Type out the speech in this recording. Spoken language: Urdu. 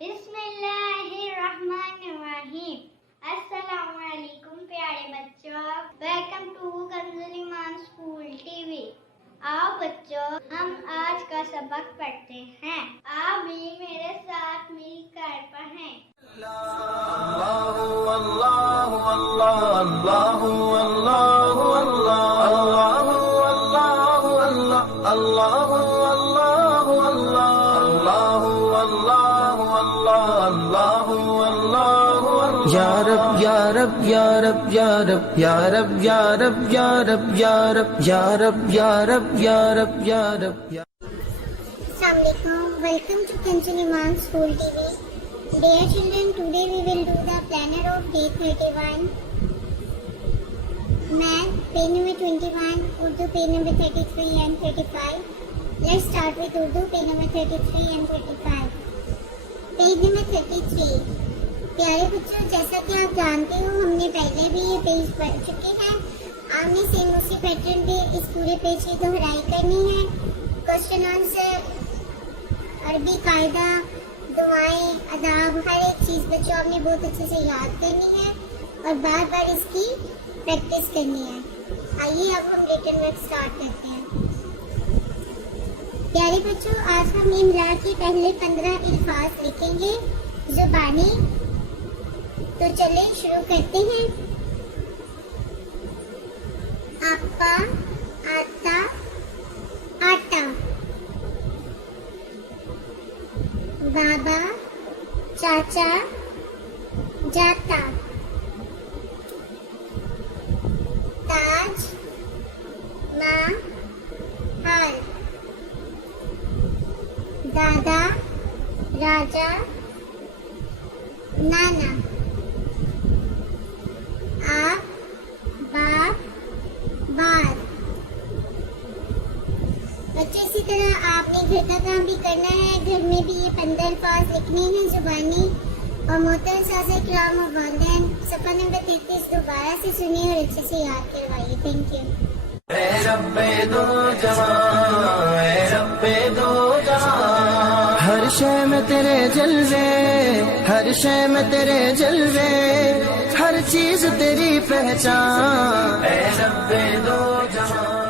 بسم اللہ الرحمن الرحیم۔ السلام علیکم پیارے بچوں، ویلکم ٹو کنز ایمان اسکول ٹی وی۔ آؤ بچوں، ہم آج کا سبق پڑھتے ہیں۔ آپ بھی میرے ساتھ مل کر پڑھیں۔ اللہ اللہ اللہ اللہ اللہ اللہ اللہ اللہ یا رب یا رب یا رب یا رب یا رب یا رب یا رب یا رب یا رب یا رب یا رب یا رب۔ السلام علیکم، ویلکم ٹو کنزل ایمان school T V. Dear children, today we will do the planner of day 31. Math, page number 21, Urdu page number 33 and 35. Let's start with Urdu page number 33 and 35. Page number 33. پیارے بچوں، جیسا کہ آپ جانتے ہو ہم نے پہلے بھی یہ پیج پڑھ چکے ہیں۔ آپ نے سیم اسی پیٹرن پہ اس پورے پیج کی دہرائی کرنی ہے۔ کوشچن آنسر، عربی قاعدہ، دعائیں، آداب، ہر ایک چیز بچوں آپ نے بہت اچھے سے یاد کرنی ہے اور بار بار اس کی پریکٹس کرنی ہے۔ آئیے اب ہم ریٹن ورک اسٹارٹ کرتے ہیں۔ پیارے بچوں، آج ہم املا کے پہلے 15 الفاظ لکھیں گے زبانی۔ تو چلیں شروع کرتے ہیں۔ آپا، آتا، آٹا، بابا، چاچا، جاتا، تاج، ماں، ہار، دادا، راجا، نانا، آپ، باپ، بار۔ بچے اسی طرح آپ نے گھر کا کام بھی کرنا ہے۔ گھر میں بھی یہ 15 الفاظ لکھنے ہیں زبانی۔ اور محترم اساتذہ کرام اور والدین، صفحہ نمبر 33 دوبارہ سے سنیے اور اچھے سے یاد کروائیے۔ Thank you. اے رب دو جہاں، اے رب دو جہاں، ہر شے میں تیرے جلوے، ہر شے میں تیرے جلوے، ہر چیز تیری پہچان، اے رب دو جہاں۔